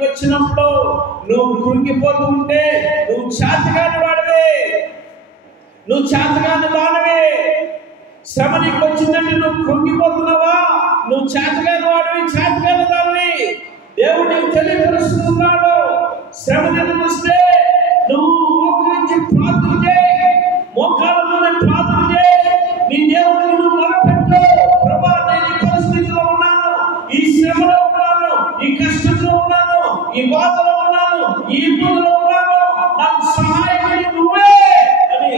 నీకు వచ్చినప్పుడు నువ్వు కృంగిపోతూ ఉంటే నువ్వు చేతగాని వాడివే, నువ్వు చేతగాని దానివే. శ్రమ నీకు వచ్చిందంటే నువ్వు కృంగిపోతున్నావా? నువ్వు చేతగాని వాడివి, చేతగాని దానివి. దేవుడు నీకు తెలియపరుస్తున్నాడు. శ్రమ వస్తే నువ్వు మోకరించి ప్రార్థన చేయి, మోకాళ్ళ మీద ప్రార్థన చేయి. నీ దేవుడిని నువ్వు మొరపెట్టు. ప్రభువా, నేను ఈ పరిస్థితిలో ఉన్నాను, ఈ శ్రమలో ఉన్నాను, ఈ కష్టంలో ఉన్నాను, ఈ బాధలో ఉన్నాను, ఈ ఇబ్బందిలో ఉన్నాను, నాకు సహాయం నువ్వే అని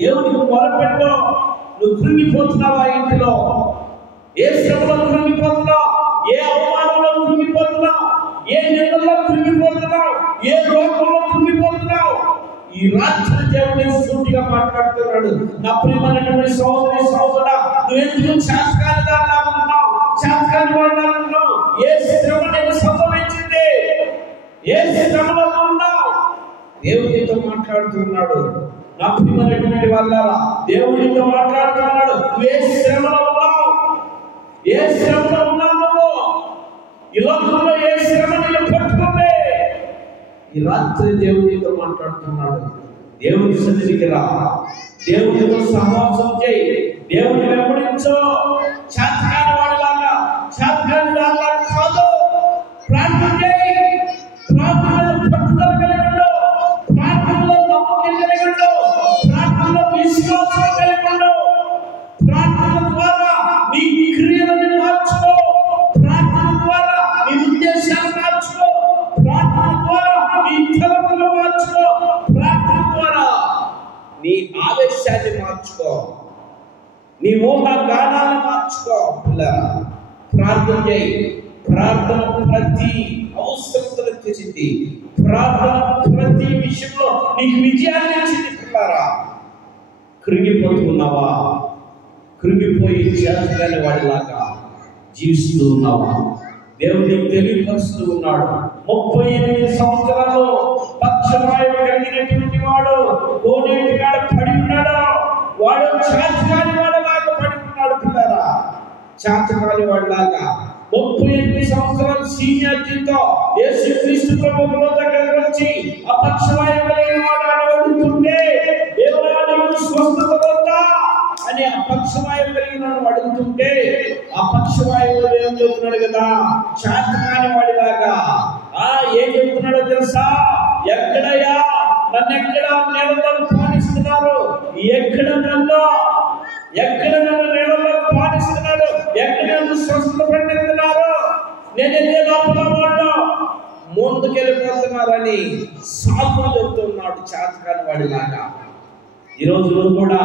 దేవుడికి మొరపెట్టు. నువ్వు కృంగిపోతున్నావా? ఇంటిలో ఏ శ్రమలో కృంగిపోతున్నావు? ఏ అవమానంలో కృంగిపోతున్నావు? ఏ నిందల్లో కృంగిపోతున్నావు? ఏ రోగంలో కృంగిపోతున్నావు? ఈ రాత్రి దేవుని సూటిగా మాట్లాడుతున్నాడు. నా ప్రియమైనటువంటి సహోదరి సహోదరుడా, నువ్వెందుకు చేతకాని దానిలా ఉన్నావు, చేతకాని వాడిలా ఉన్నావు? ఏ శ్రమ నీకు సంభవించింది? ఏ శ్రమలో ఉన్నావు? దేవునితో మాట్లాడుతున్నాడు. నా ప్రియమైనటువంటి వాళ్ళారా, దేవునితో మాట్లాడుతున్నాడు. నువ్వు ఏ శ్రమలో ఉన్నావు? ఏ శ్రమలో ఉన్నావు? నువ్వు ఈ లోకంలో ఏ శ్రమ నిన్ను పట్టుకుంది? ఈ రాత్రి దేవునితో మాట్లాడుతున్నాడు. దేవుని సన్నిధికి రా, దేవునితో సహవాసం చేయి, దేవుని వెంబడించు. చేతకాని వాడిలాగా, చేతకాని దానిలా కాదు. ప్రార్థన చేయి, ప్రార్థనలో పట్టుదల కలిగి ఉండు, ప్రార్థనలో నమ్మకం కలిగి ఉండు, ప్రార్థనలో విశ్వాసం కలిగి ఉండు. ప్రార్థన ద్వారా నీ క్రియలను మార్చుకో, ప్రార్థన ద్వారా నీ ఉద్దేశాలు మార్చుకో, ప్రార్థన ద్వారా నీ తలపులు మార్చుకో, ప్రార్థన ద్వారా నీ ఆవేశాన్ని మార్చుకో, నీ ఊహ గానాలను మార్చుకో. ప్రార్థన చేయి. ప్రార్థన ప్రతి అవసరతను తెచ్చింది. ప్రార్థన ప్రతి విషయంలో నీకు విజయాన్ని ఇచ్చింది. పిల్లారా, కృంగిపోతున్నావా? కృంగిపోయి చేతకాని వాడిలాగా జీవిస్తూ ఉన్నావా? దేవుడు తెలియపరుస్తూ ఉన్నాడు. 38 సంవత్సరాలు పక్షవాయువు కలిగినటువంటి వాడు కోనేటి కాడ పడి ఉన్నాడు. వాడు చేతకాని వాడిలాగా పడి ఉన్నాడు. పిల్లరా, చేతకాని వాడిలాగా 38 సంవత్సరాలు సీనియారిటీతో యేసుక్రీస్తు ప్రభువు దగ్గరకు వచ్చి ఆ పక్షవాయువు కలిగిన వాడు అడుగుతుంటే, దేవుడా నీకు స్వస్థత వద్దా అని ఆ పక్షవాయువు కలిగిన వాడు అడుగుతుంటే, ఆ పక్షవాయువు ఏం చెబుతున్నాడు కదా, చేతకాని వాడిలాగా ఏం చెబుతున్నాడో తెలుసా? ఎక్కడయ్యా నన్ను ఎక్కడ నీళ్ళలో పాలిస్తున్నారు? ఎక్కడ నన్ను నీళ్ళలో పాలిస్తున్నాడు? ఎక్కడ నన్ను స్వస్థత పండిస్తున్నారు? నేను ఎదే లోపల వాడు ముందుకెళ్ళిపోతున్నారని సాకులు చెబుతున్నాడు చేతకాని వాడిలాగా. ఈరోజు నువ్వు కూడా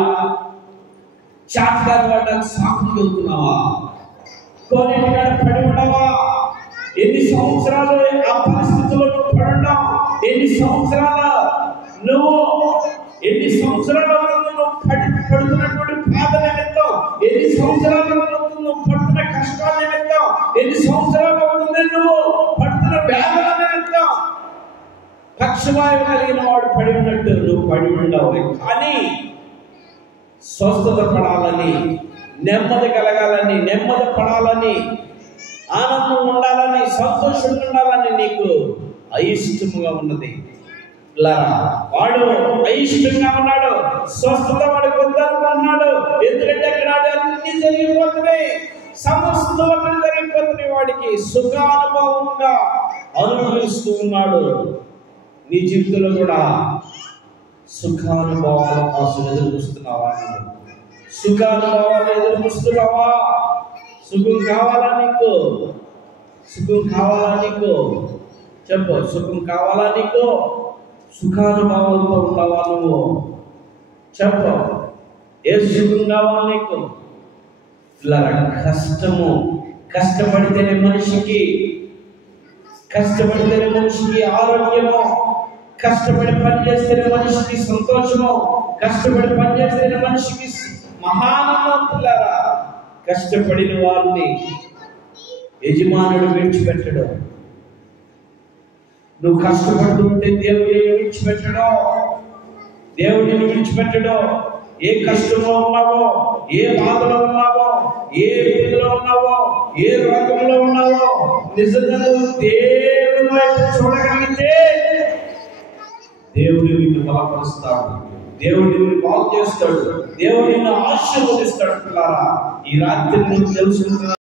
చేతకాని వాడికి సాకులు చెబుతున్నావా? కోనేటి కాడ పడి ఉండవా? ఎన్ని సంవత్సరాలు ఆ పరిస్థితుల్లో నువ్వు పడి ఉన్నావు? ఎన్ని సంవత్సరాలు నువ్వు పడుతున్నటువంటి బాధ నిమిత్తం, ఎన్ని సంవత్సరాలు నువ్వు పడుతున్న కష్టాల నిమిత్తం, ఎన్ని సంవత్సరాలు అవుతుంది నువ్వు పడుతున్న వేదన నిమిత్తం? పక్షవాయువు కలిగిన వాడు పడి ఉన్నట్టు నువ్వు పడి ఉండవు. కానీ స్వస్థత పడాలని, నెమ్మది కలగాలని, నెమ్మది పడాలని, ఆనందం ఉండాలని, సంతోషంగా ఉండాలని నీకు అయిష్టముగా ఉన్నది. వాడు అయిష్టంగా ఉన్నాడు. స్వస్థత వాడు కొద్దాడు. ఎందుకంటే అక్కడ అన్ని జరిగిపోతున్నాయి, సమస్తం జరిగిపోతున్నాయి. వాడికి సుఖానుభవంగా అనుభవిస్తూ ఉన్నాడు. నీ జీవితంలో కూడా సుఖానుభవాల కోసం ఎదురు చూస్తున్నావా? సుఖానుభవాలు ఎదురు చూస్తున్నావా? సుఖం కావాలా నీకు? సుఖం కావాలా నీకు? చెప్పు, సుఖం కావాలా నీకు? సుఖానుభవాలతో ఉంటావా నువ్వు? చెప్పు, ఏ సుఖం కావాలా నీకు? కష్టపడితేనే మనిషికి ఆరోగ్యము, కష్టపడి పనిచేస్తేనే మనిషికి సంతోషము, కష్టపడి పనిచేస్తేనే మనిషికి మహానందం. పిల్లారా, కష్టపడిన వారిని యజమానుడు విడిచిపెట్టడు. నువ్వు కష్టపడుతుంటే దేవుడిని విడిచిపెట్టడు. ఏ కష్టంలో ఉన్నావో, ఏ బాధలో ఉన్నావో, ఏ ఇబ్బందిలో ఉన్నావో, ఏ రోగంలో ఉన్నావో, నిజంగా నువ్వు దేవుని వైపు దేవుడు నిన్ను బలపరుస్తాడు, దేవుడు నిన్ను బాగు చేస్తాడు, దేవుడు నిన్ను ఆశీర్వదిస్తాడు. ఈ రాత్రి నువ్వు తెలుసుకుంటున్నా